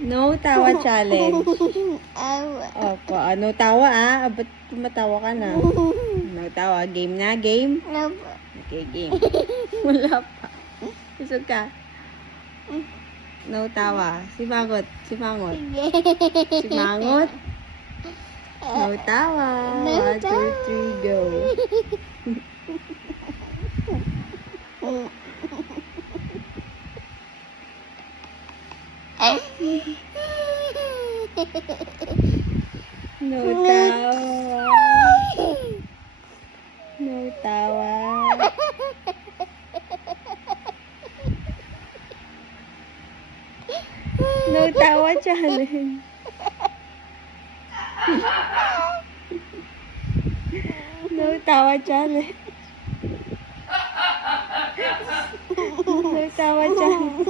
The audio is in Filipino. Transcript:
No tawa challenge. Awa. Opo, no tawa ba't tumatawa ka na? No tawa, game na, game? Awa. Okay, game. Wala pa. Isog ka. No tawa. Simangot, simangot. Sige. Simangot. No tawa. No 1, 2, 3, go. No tawa. No tawa. No tawa challenge. No tawa challenge. No tawa challenge.